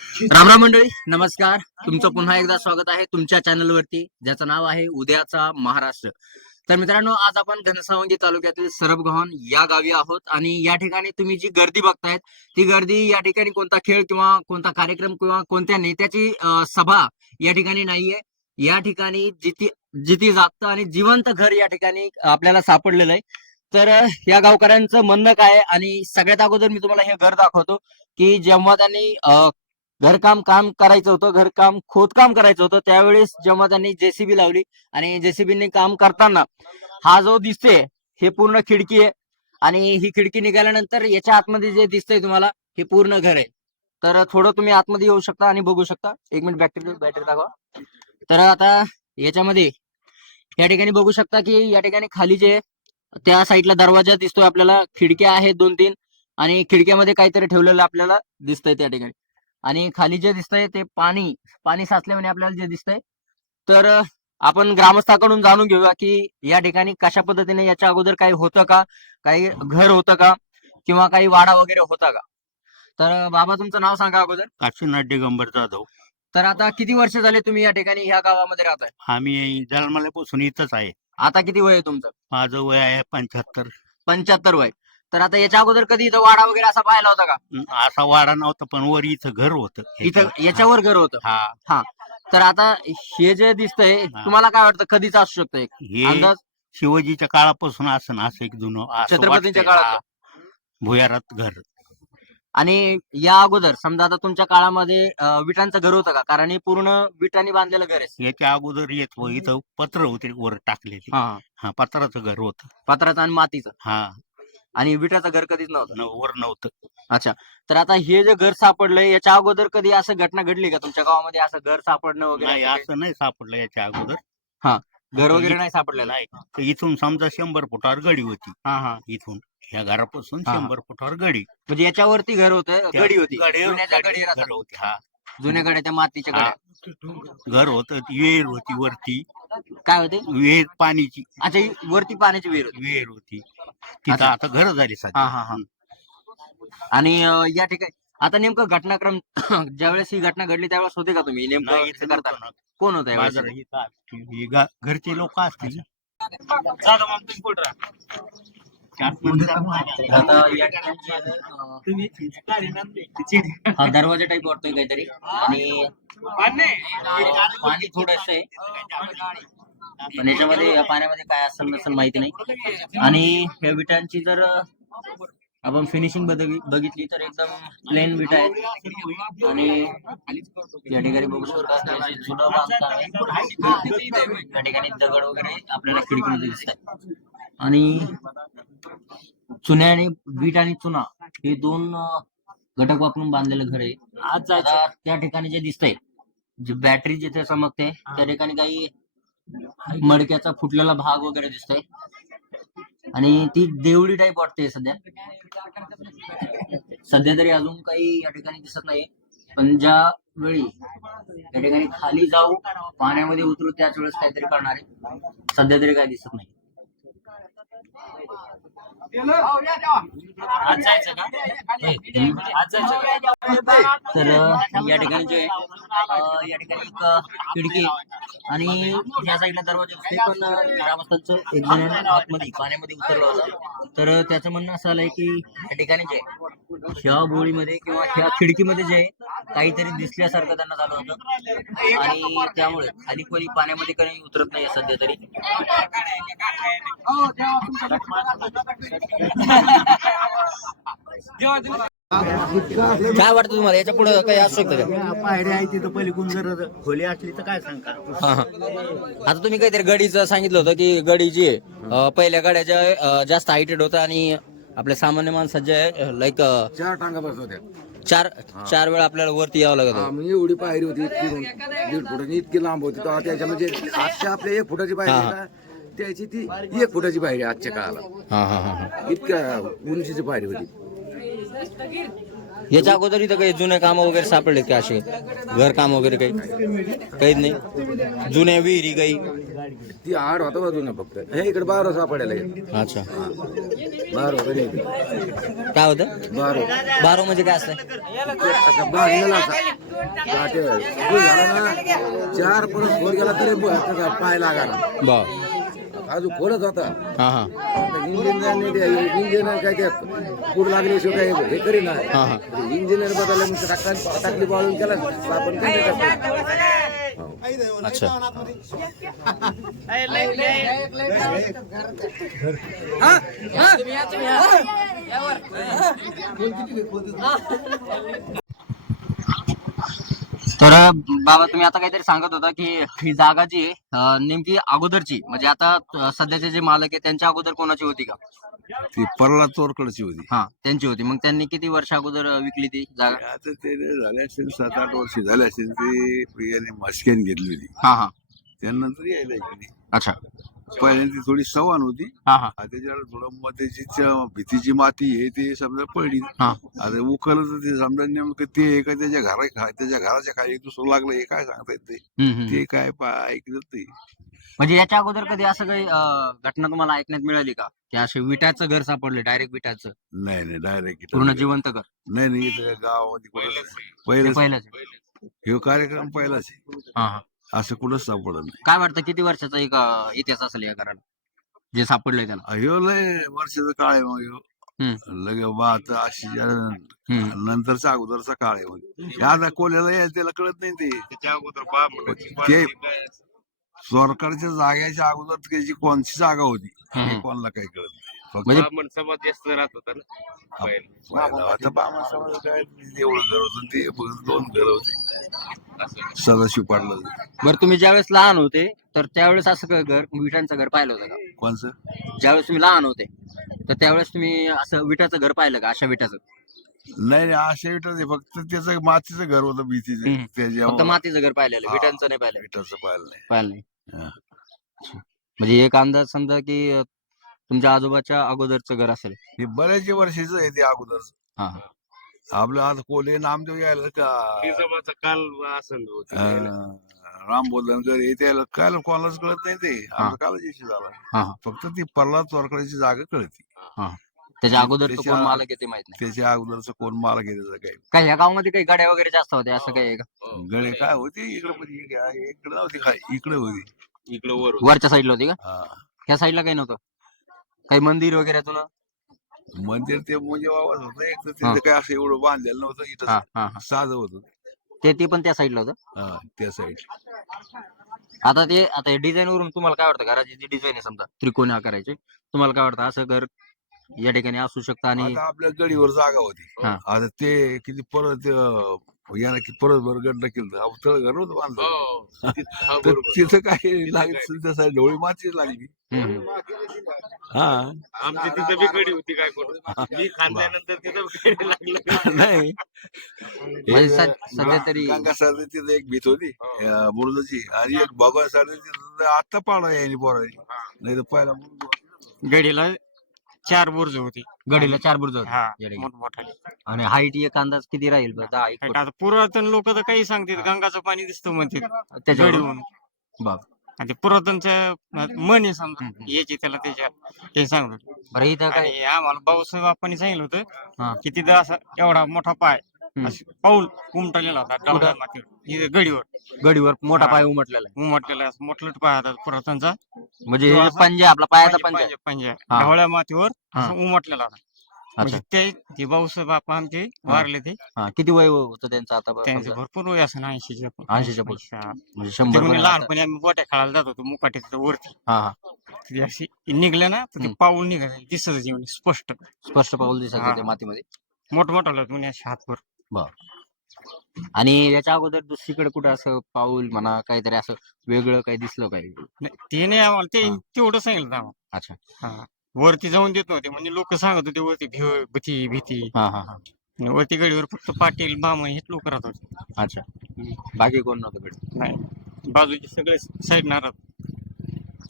रामराम मंडळी, नमस्कार. तुमचं पुन्हा एकदा स्वागत आहे तुमच्या चॅनल वरती, ज्याचं नाव आहे उद्याचा महाराष्ट्र. तर मित्रांनो, आज आपण घनसावंगी तालुक्यातील सरबगव्हाण या गावी आहोत आणि या ठिकाणी तुम्ही जी गर्दी बघतायत, ती गर्दी या ठिकाणी कोणता खेळ किंवा कोणता कार्यक्रम किंवा कोणत्या नेत्याची सभा या ठिकाणी नाहीये. या ठिकाणी जिथे जिथे जागतं आणि जिवंत घर या ठिकाणी आपल्याला सापडलेलं आहे. तर या गावकऱ्यांचं म्हणणं काय आहे आणि सगळ्यात अगोदर मी तुम्हाला हे घर दाखवतो की जेव्हा त्यांनी काम करायचं होतं, घरकाम खोदकाम करायचं होतं, त्यावेळेस जेव्हा त्यांनी जेसीबी लावली आणि जेसीबीने काम करताना हा जो दिसते हे पूर्ण खिडकी आहे आणि ही खिडकी निघाल्यानंतर याच्या आतमध्ये जे दिसतंय तुम्हाला हे पूर्ण घर आहे. तर थोडं तुम्ही आतमध्ये येऊ शकता आणि बघू शकता. एक मिनिट बॅटरी दाखवा. तर आता याच्यामध्ये या ठिकाणी बघू शकता की या ठिकाणी खाली जे त्या साईडला दरवाजा दिसतोय आपल्याला, खिडक्या आहेत 2-3 आणि खिडक्यामध्ये काहीतरी ठेवलेलं आपल्याला दिसतंय त्या ठिकाणी. आणि खाली जे दिसतंय ते पाणी साचल्याने आपल्याला जे दिसतंय. तर आपण ग्रामस्थाकडून जाणून घेऊया की या ठिकाणी कशा पद्धतीने याच्या अगोदर काही होतं का, काही घर होतं का किंवा काही वाडा वगैरे होता का. तर बाबा, तुमचं नाव सांगा अगोदर. काशीनाथ दिगंबर जाधव. तर आता किती वर्ष झाले तुम्ही या ठिकाणी ह्या गावामध्ये राहताय? आम्ही जन्मल्यापासून इथंच आहे. आता किती वय आहे तुमचं? माझं वय आहे 75. 75 वय. तर आता याच्या अगोदर कधी इथं वाडा वगैरे असा पाहिला होता का? असा वाडा नव्हता, पण वर इथं घर होतं. इथं याच्यावर घर होतं. हा, हा. तर आता हे जे दिसतंय तुम्हाला काय वाटतं कधीच असू शकतं एक हे अंदाज? शिवाजीच्या काळापासून असं असं एक जुनं असं छत्रपतींच्या वाटतंय. काळात. भुयारात घर. आणि या अगोदर समजा आता तुमच्या काळामध्ये विटांचं घर होतं का? कारण हे पूर्ण विटांनी बांधलेलं घर आहे. याच्या अगोदर येत व इथं पत्र होते वर टाकलेले. हा. हा, पत्राचं घर होतं. पत्राचं आणि मातीचं. हा, आणि विटाचं घर कधीच नव्हतं. वर नव्हतं. अच्छा. तर आता हे जे घर सापडलंय याच्या अगोदर कधी असं घटना घडली का तुमच्या गावामध्ये, असं घर सापडणं वगैरे नाही, असं काही? असं नाही सापडलं याच्या अगोदर. हा. घर वगैरे नाही सापडलेलं. नाही, तर इथून समजा 100 फुटावर गडी होती. हा हा. इथून ह्या घरापासून हा. 100 फुटावर गडी. म्हणजे याच्यावरती घर होतं, गडी होती. जुन्याच्या गडी राहतात. घर होती. हा, जुन्या गड्या, मातीच्या हा. गड्या. घर होत, विहीर होती वरती. काय होते? विहीर पाण्याची अच्छा, ही वरती पाण्याची विहीर होती. विहीर होती. तिथं अच्छा. आता घर झाली हा सध्या. हा हा. आणि या ठिकाणी आता नेमकं घटनाक्रम ज्यावेळेस ही घटना घडली त्यावेळेस होते का तुम्ही नेमकं नाही, इथं इथं करता? नव्हतं ना. कोण होतं यावेळेस? बाजार इथं असते. ही घरचे लोक असतील. आता या ठिकाणी हा दरवाजा टाईप वाटतोय काहीतरी आणि पाणी थोडस आहे, पण याच्यामध्ये या पाण्यामध्ये काय असेल नसेल माहिती नाही. आणि या विटांची जर आपण फिनिशिंग बघितली तर एकदम प्लेन विटा आहेत आणि या ठिकाणी बघू शकता हे जे जुनं बांधकाम आहे या ठिकाणी दगड वगैरे आपल्याला खिडकीमध्ये दिसतात. आणि चुन्या आणि वीट आणि चुना हे दोन घटक वापरून बांधलेलं घर आहे. आता त्या ठिकाणी जे दिसतंय, जी बॅटरी जिथे चमकते त्या ठिकाणी काही मडक्याचा फुटलेला भाग वगैरे दिसतोय आणि ती देवळी टाईप वाटते सध्या. सध्या तरी अजून काही या ठिकाणी दिसत नाही, पण ज्या वेळी या ठिकाणी खाली जाऊ पाण्यामध्ये उतरू त्याच वेळेस काहीतरी करणार आहे. सध्या तरी काही दिसत नाही. तर या ठिकाणी जे या ठिकाणी एक खिडकी आणि या साईडला दरवाजा असते, पण ग्रामस्थांचं एक जण आतमध्ये पाण्यामध्ये उतरलं होतं. तर त्याचं म्हणणं असं आलंय की या ठिकाणी जे ह्या बोळीमध्ये किंवा ह्या खिडकीमध्ये जे काहीतरी दिसल्यासारखं त्यांना झालं होतं आणि त्यामुळे खाली कोणी पाण्यामध्ये काही उतरत नाही सध्या तरी. काय वाटतं तुम्हाला याच्या पुढे काही असू शकतं का? पायऱ्या आहे तिथं पलीकडून जर खोली असली तर काय सांगता. आता तुम्ही काहीतरी गडीचं सांगितलं होतं की गडी जी पहिल्या गाड्याच्या जास्त हायटेड होतं आणि आपल्या सामान्य माणसाच्या लाईक 4 टांगा बस होत्या. चार वेळा आपल्याला वरती यावं लागत होतं. म्हणजे एवढी पायरी होती, इतकी 1.5 फुटाची इतकी लांब होती. तेव्हा त्याच्या म्हणजे आजच्या आपल्या 1 फुटाची पायरी आहे ना, त्याची ती 1 फुटाची पायरी आजच्या काळाला. हा हा हा. इतक्या उंचीची पायरी होती. याच्या अगोदर इथं काही जुने काम वगैरे सापडले का असे घर काम वगैरे काहीच नाही जुन्या विहिरी काही ती आड होता बाजून फक्त हे इकडे 12 सापडायला गेलं. अच्छा 12 होतं नाही इकडे. काय होतं 12 बारो म्हणजे काय असतं असा बाग गेला असा. काटे फुल झाला ना 4 परत खोल गेला तरी त्याचा पाय लागला. बा अजून खोलच होता. हा हा इंजिनियर काय ते पूर लागल्याशिवाय काय हे करी ना हा हा इंजिनियर बदलले मग टाकली बाळून केला आपण अच्छा तर बाबा तुम्ही आता काहीतरी सांगत होता की ही जागा जी आहे नेमकी अगोदरची म्हणजे आता सध्याचे जे मालक आहे त्यांच्या अगोदर कोणाची होती का ती परला चोरकडची होती. हा त्यांची होती मग त्यांनी किती वर्ष अगोदर विकली ती जागा आता ते झाले असेल 7-8 वर्ष झाले असेल ते प्रियाने मस्केन घेतली होती. हा हा त्यानंतर यायला इकडे अच्छा पहिल्यांदा ती थोडी सवान होती. हा हा आता त्याच्यावर थोडं मातीची भीतीची माती आहे ते समजा पडली. हा आता उकल तर ते समजा नेमकं ते का त्याच्या घराच्या खाली दुसरं लागलं हे काय सांगता येत ते काय ऐकलं ते म्हणजे याच्या अगोदर कधी असं काही घटना तुम्हाला ऐकण्यात मिळाली का की असे विटाचं घर सापडले डायरेक्ट विटाचं नाही डायरेक्ट पूर्ण जिवंत घर नाही इथं गावामध्ये ते पहिलंच पहिलंच आहे. हे कार्यक्रम पहिलाच आहे. हा हा असं कुठंच सापडत नाही. काय वाटतं किती वर्षाचा एक इतिहास असेल या घराला जे सापडलंय त्याला ह्यो लय वर्षाचा काळ आहे मग ह्यो. लगे आता अशी नंतरचा अगोदरचा काळ आहे मग आता कोल्याला यायला त्याला कळत नाही ते सरकारच्या जाग्याच्या अगोदर त्याची कोणची जागा होती हे कोणाला काही कळत नाही. फक्त म्हणजे समाज जास्त राहत होता ना पहिला आता बामण समाज काय एवढं घर होतं ते फक्त 2 घर होते सदाशिव पाडलं बरं तुम्ही ज्यावेळेस लहान होते तर त्यावेळेस असं घर विटांचं घर पाहिलं होतं का कोणचं ज्यावेळेस तुम्ही लहान होते तर त्यावेळेस तुम्ही असं विटाचं घर पाहिलं का अशा विटाचं नाही अशा विटाचं फक्त त्याचं मातीचं घर होतं भीतीचं फक्त त्याच्या मातीचं घर पाहिलेलं हा. विटांचं नाही पाहिलं विटाचं पाहिलं नाही. पाहिलं नाही हा. म्हणजे एक अंदाज समजा की तुमच्या आजोबाच्या अगोदरचं घर असेल हे बऱ्याच वर्षाचं आहे ते अगोदर. हा हा आपलं आता कोले नामदेव यायला का निजामाचा काल असन राम बोलकर हे त्याला काय कोणालाच कळत नाही ते आमचा कालच इश्यू झाला. हा हा फक्त ती प्रल्हाद चोरकड्याची जागा कळती. हा त्याच्या अगोदर त्याच्या- कोण मालक येते माहित नाही त्याच्या अगोदरचं कोण मालक आहे त्याचं काय काय ह्या गावामध्ये काही गाड्या वगैरे जास्त होत्या असं काही आहे का गळे काय होती इकडे पण इकडे नव्हती काय इकडे होती. इकडं वर वरच्या साईडला होती का हा ह्या साईडला काही नव्हतं काही मंदिर वगैरे अजून मंदिर ते म्हणजे वावच होतं एक तर हा. तिथे काय असं एवढं बांधलेलं नव्हतं हा इथं हा हा. साधं होतं ते पण त्या साईडला होतं हा त्या साईड. आता डिझाईन वरून तुम्हाला काय वाटतं घराची जी डिझाईन आहे समजा त्रिकोणी आकाराची तुम्हाला काय वाटतं असं घर या ठिकाणी असू शकतं आणि आता आपल्या गडीवर जागा होती. हा. आता ते किती परत यानं की परत बरगड केलं तळ घर होतं बांधलं तर तिथं काय लागली तसं ढोळी मातीच लागली. हा आमची तिथं बी गडी होती काय करून मी खाल्ल्यानंतर तिथं गडी लागलं नाही म्हणजे सध्या तरी गंगा सरदी तिथं एक भीत होती बुरुजाची आणि एक भगवान सरदी तिथं आता पाडा यायची पोराची नाही तर पहिला गडीला 4 बुर्ज होती. गडीला 4 बुर्ज होते हा या ठिकाणी. मोठमोठाली. आणि हाईट एक अंदाज किती राहील बरं? 10 एक फूट. आता पुरातन लोक तर काही सांगतात गंगाचं पाणी दिसतं म्हणते त्याच्यावरून गडीहून. बाप. आणि ते पुरातनचं मन आहे समजा याची त्याला त्याच्या ते सांगतो. बरं इथं काय आणि आम्हाला भाऊसाहेब आपण सांगितलं हा. होतं की तिथं असा एवढा मोठा पाय असं पाऊल उमटलेला होता डावल्या मातीवर इथं गडीवर गडीवर मोठा हा. पाय उमटलेला आहे उमटलेला असं मोठलं पाय होता पुरातनचा म्हणजे तो हे असा- पंजा आपला पायाचा पंजा आहे. पंजा हा. ढवळ्या मातीवर हा. असं उमटलेला होता. अच्छा म्हणजे ते भाऊसाहेब आपण आमचे वारले ते हा किती वय होतं त्यांचं आता बरं त्यांचं समजा? भरपूर वय असं 80च्या 80च्या पुढे. हा. म्हणजे ते 100 म्हणे पर्यंत लहानपणी आम्ही गोट्या खेळायला जात होतो मुकाटे तिथं वरती हा हा ती अशी निघलं ना तर ते हम्म. पाऊल निघायचं दिसत म्हणजे स्पष्ट स्पष्ट पाऊल दिसायचं हा. त्या मातीमध्ये मोठमोठा म्हणजे असे हातभर. आणि याच्या अगोदर दुसरीकडे कुठं असं पाऊल म्हणा काहीतरी असं वेगळं काही दिसलं काही नाही, ते नाही आम्हाला ते हा. तेवढं सांगितलं आम्हाला. अच्छा हा. वरती जाऊन देत नव्हते म्हणजे लोक सांगत होते वरती भीती हा हा हा आणि वरती गडीवर फक्त पाटील मामा हेच लोक राहत होते. अच्छा बाकी कोण नव्हतं कडे नाही बाजूचे सगळे साईड नाराज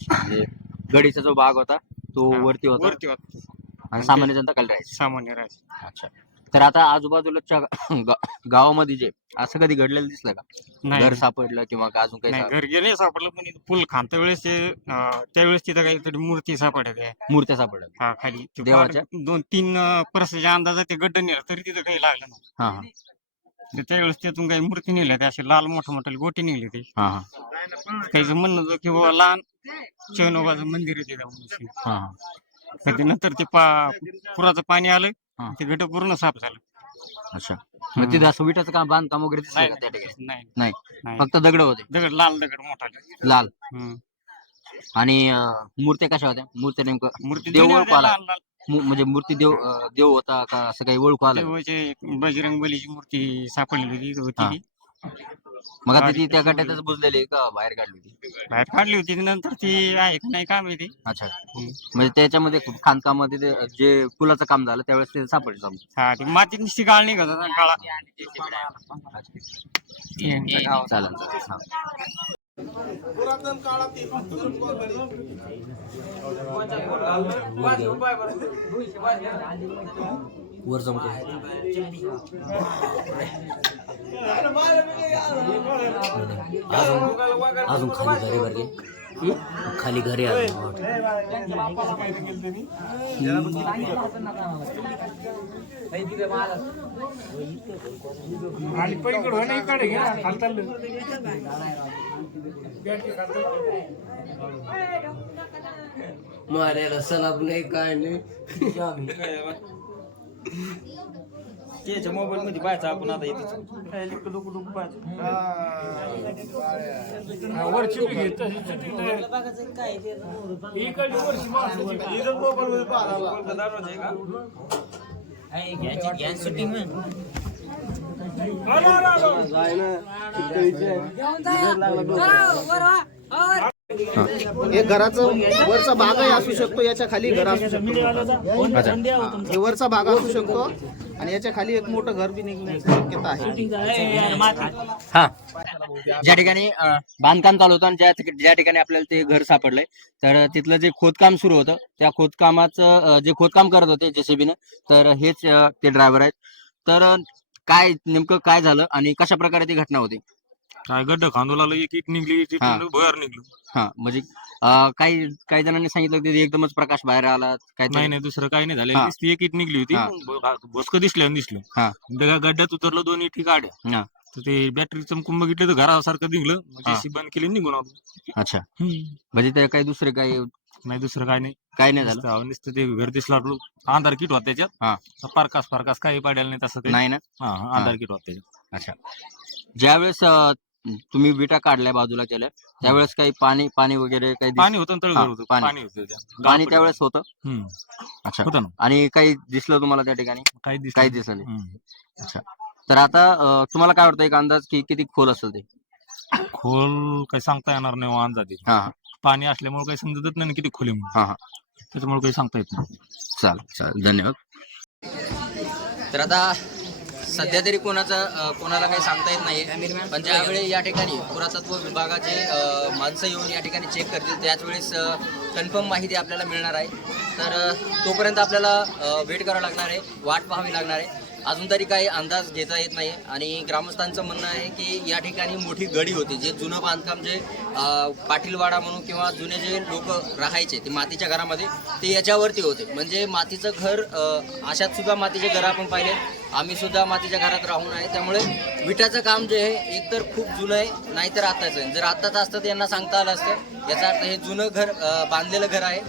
म्हणजे गडीचा जो भाग होता तो वरती होता वरती होता आणि सामान्य जनता खाली राहायची सामान्य राहायचे. अच्छा तर आता आजूबाजूच्या गावामध्ये जे असं कधी घडलेलं दिसलं का? नाही घर सापडलं किंवा का अजून काही नाही, सापडलं? घर गेले सापडलं, पण इथं पूल खांदता वेळेस त्यावेळेस तिथं काहीतरी मूर्ती सापडल्या मूर्त्या सापडल्या? हा खाली ते देवाच्या? फार 2-3 परसाच्या अंदाजात ते गड्ड नेलं तरी तिथं काही लागलं नाही. हा हा तर त्यावेळेस त्यातून काही मूर्ती नेल्या त्या अशी लाल मोठ्या मोठ्या गोटी निघली ते. हा हा काही म्हणणं होतं की बाबा लहान चैनोबाचं मंदिर आहे तिथं म्हणून. हा हा. तर ते नंतर ते पुराचं पाणी आलं, हा. ते गड्ड पूर्ण साफ झालं. अच्छा, मग तिथे असं विटाचं काम बांधकाम वगैरे दिसलं का त्या ठिकाणी? नाही नाही, नाही. फक्त दगड होते दगड, लाल दगड मोठा. लाल. हम्म. आणि मूर्त्या कशा होत्या? मूर्त्या नेमकं मूर्ती देव जुन्या ओळखू होत्या, आला? लाल लाल. म्हणजे मूर्ती देव होता का असं काही ओळखू आलं का? देवाचे बजरंग बलीची मूर्ती सापडलेली होती हा. ती. मग आता ती त्या गड्ड्यातच बुजलेली आहे का बाहेर काढली होती? बाहेर काढली होती, नंतर ती आहे का नाही काय माहिती. अच्छा, म्हणजे त्याच्यामध्ये खाणकामध्ये जे पुलाचं काम झालं त्यावेळेस ते सापडलं समजा. हा, ती माती नुसती गाळ निघत होता काळा. चालेल चालेल. हा. वर जमतो अजून खाली घरे बरगे खाली घरे मारायला सलाब नाही काय नाही. त्याच्या मोबाईल मध्ये पाहायचं आपण आता हे घराचं वरचा भागही असू शकतो, याच्या खाली घर असू शकतो. हे वरचा भाग असू शकतो आणि याच्या खाली एक मोठं घर बी निघण्याची शक्यता आहे. हा, ज्या ठिकाणी बांधकाम चालू होतं आणि ज्या ठिकाणी आपल्याला ते घर सापडलंय, तर तिथलं जे खोदकाम सुरू होतं त्या खोदकामाचं जे खोदकाम करत होते जेसीबीनं, तर हेच ते ड्रायव्हर आहेत. तर काय नेमकं काय झालं आणि कशा प्रकारे ती घटना होती? काय गड्ड खांदू लागलं, एक इट निघली, हा. बाहेर निघलो. हा, म्हणजे काही काही जणांनी सांगितलं की एकदमच प्रकाश बाहेर आला काय? नाही दुसरं काही नाही झालं, हा. ती एक इट निघली होती. हा. भोसकं दिसलं. हा. गड्ड्यात उतरलो, 2 इटी काढ्या. हा. तर ते बॅटरी चमकून बघितलं तर घरासारखं निघलं, हा. जेसी बंद केली, निघून आलो. अच्छा, म्हणजे ते काही दुसरे काही नाही दुसरं काय नाही. काही नाही झालं? नुसतं ते घर दिसलं आपलं, अंधार किट होता हा. त्याच्यात. पारकास काही पाडेल नाही तसं काही. नाही ना? हा, अंधार किट होता त्याच्यात. अच्छा, ज्यावेळेस तुम्ही विटा काढल्या बाजूला केल्या त्यावेळेस काही पाणी वगैरे काही पाणी होतं, हा, तळघर होतं, पाणी. पाणी होतं त्याच्यात. पाणी त्यावेळेस होतं? हम्म. अच्छा, होतं ना. आणि काही दिसलं तुम्हाला त्या ठिकाणी? काही काही दिसलं नाही. हम्म. अच्छा, तर आता तुम्हाला काय वाटतं, एक अंदाज की किती खोल असेल ते? खोल काही सांगता येणार नाही हो अंदाजे. हा हा पाणी असल्यामुळे काही समजत नाही किती खोली म्हणून. हा हा त्याच्यामुळे काही सांगता येत नाही. चालेल, धन्यवाद. तर आता सध्या तरी कोणाला काही सांगता येत नाही, पण ज्यावेळी या ठिकाणी पुरातत्व विभागाचे माणसं येऊन या ठिकाणी चेक करतील त्याच वेळेस कन्फर्म माहिती आपल्याला मिळणार आहे. तर तोपर्यंत आपल्याला वेट करावं लागणार आहे, वाट पाहावी लागणार आहे. अजून तरी काही अंदाज घेता येत नाही. आणि ग्रामस्थांचं म्हणणं आहे की या ठिकाणी मोठी गडी होती, जे जुनं बांधकाम जे पाटीलवाडा म्हणून किंवा जुने जे लोक राहायचे ते मातीच्या घरामध्ये, ते याच्यावरती होते. म्हणजे मातीचं घर, अशात सुद्धा मातीचे घर आपण पाहिले, आम्ही सुद्धा मातीच्या घरात राहून आहे. त्यामुळे विटाचं काम जे आहे एकतर खूप जुनं आहे, नाहीतर आत्ताच आहे. जर आत्ताच असतं तर यांना सांगता आलं असतं. याचा अर्थ हे जुनं घर, बांधलेलं घर आहे.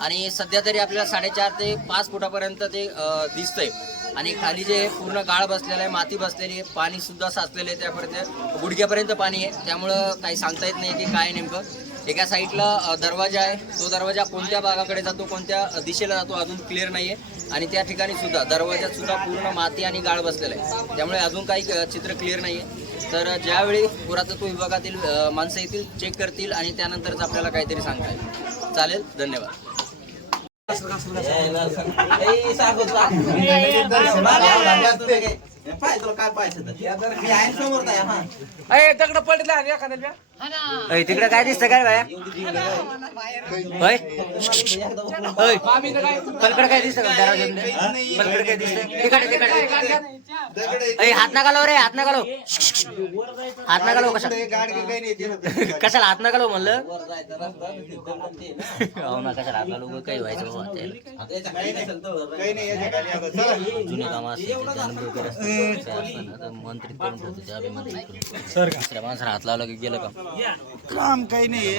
आणि सध्या तरी आपल्याला 4.5 ते 5 फुटापर्यंत ते दिसतंय. आणि खाली जे पूर्ण गाळ बसलेला आहे, माती बसलेली आहे, पाणी सुद्धा साचलेलं आहे, त्यापर्यंत गुडघ्यापर्यंत पाणी आहे. त्यामुळं काही सांगता येत नाही की काय नेमकं. एका साईडला दरवाजा आहे, तो दरवाजा कोणत्या भागाकडे जातो, कोणत्या दिशेला जातो अजून क्लिअर नाही आहे. आणि त्या ठिकाणी सुद्धा दरवाज्यात सुद्धा पूर्ण माती आणि गाळ बसलेला आहे. त्यामुळे अजून काही चित्र क्लिअर नाही आहे. तर ज्यावेळी पुरातत्व विभागातील माणसं येतील, चेक करतील आणि त्यानंतरच आपल्याला काहीतरी सांगता येईल. चालेल, धन्यवाद. दगड पडले एखाद्या अय, तिकडे काय दिसतं काय बाया होय होय पलकडे काय दिसतं का दरवाज्यामध्ये? पलकडे काय दिसतं तिकडे तिकडे अय, हात नका लावू रे, हात नका लावू, हात नका लावू. कशाला कशाला हात नका लावू म्हणलं? हो ना, कशाला हात लावू, काही व्हायचं बाबा त्याला. जुने काम असते मंत्रित करून ठेवतो ते अभिमंत्रित करून. दुसऱ्या माणसाला हात लावला की गेलं काम. काम काही नाही